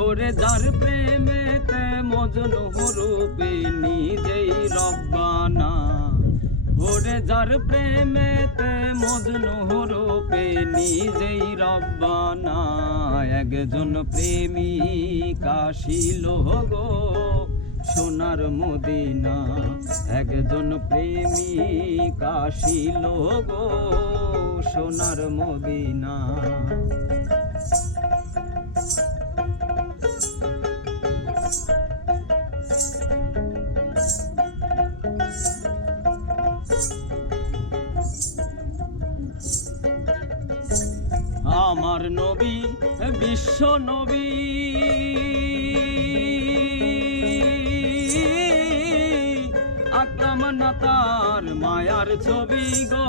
ওরে যার প্রেমেতে মজনু রূপে নিজেই রব্বানা, ওরে যার প্রেমেতে মজনু রূপে নিজেই রব্বানা। একজন প্রেমিক আসিল গো সোনার মদিনা, একজন প্রেমিক আসিল গো সোনার মদিনা। আমার নবী বিশ্ব নবী, আকরাম না তার মায়ার ছবি গো।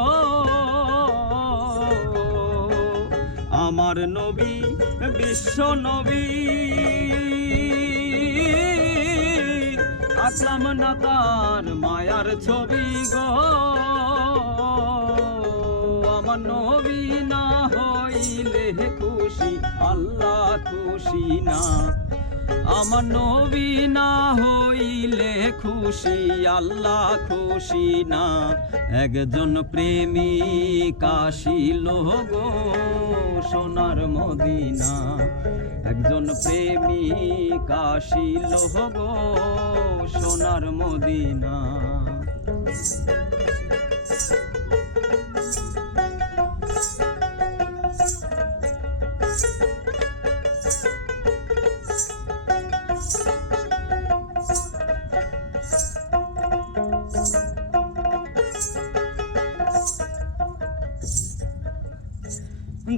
আমার নবী বিশ্ব নবী, আকরাম না তার মায়ার ছবি গো। আমার নবী না হইলে খুশি আল্লাহ খুশি না, আমার নবী না হইলে খুশি আল্লাহ খুশি না। একজন প্রেমিক আসিল গো সোনার মদিনা, একজন প্রেমিক আসিল গো সোনার মদিনা।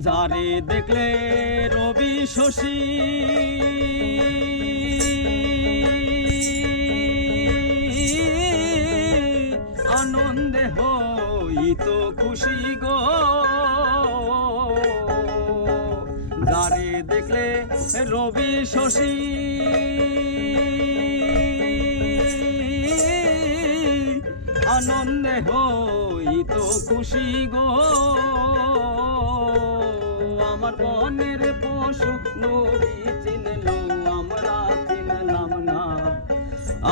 যারে দেখলে রবি শশী আনন্দে হইত খুশি গো, যারে দেখলে রবি শশী আনন্দে হইত খুশি গো। আমার বনের পশু নবী চিনল আমরা চিনলাম না,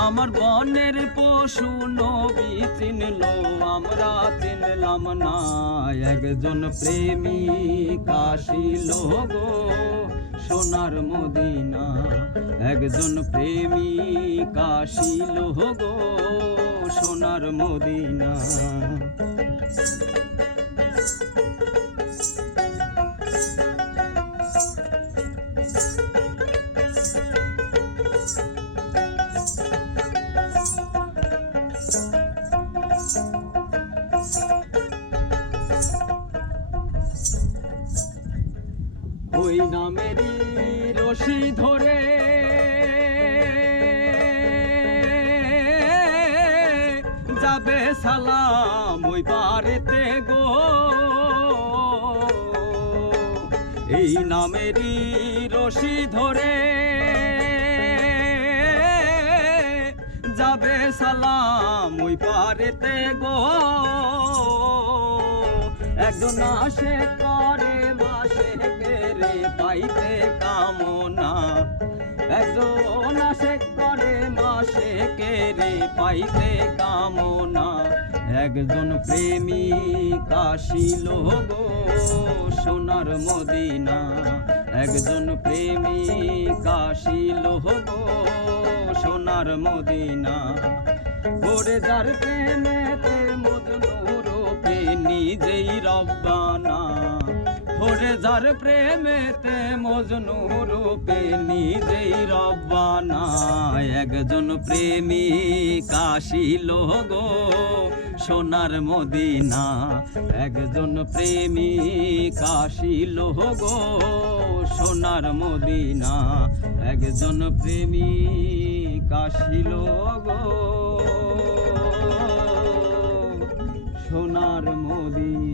আমার বনের পশু নবী চিনল আমরা চিনলাম না। একজন প্রেমিক আসিল গো সোনার মদিনা, একজন প্রেমিক আসিল গো সোনার মদিনা। ওই নামেরই রশি ধরে যাবে সালাম ওই পারেতে গো, এই নামেরই রশি ধরে যাবে সালাম ওই পারেতে গো। একজন আসে করে মাসে কেরে পাইতে কামনা, একজন আসে করে মাসে কেরে পাইতে কামনা। একজন প্রেমিক আসিল গো সোনার মদিনা, একজন প্রেমিক আসিল গো সোনার মদিনা। ওরে যার প্রেমেতে মজনু রূপে নিজেই রব্বানা, ওরে যার প্রেমেতে মজনু রূপে নিজেই রব্বানা। একজন প্রেমিক আসিল গো সোনার মদিনা, একজন প্রেমিক আসিল গো সোনার মদিনা, একজন প্রেমিক আসিল গো সোনার মদিনা।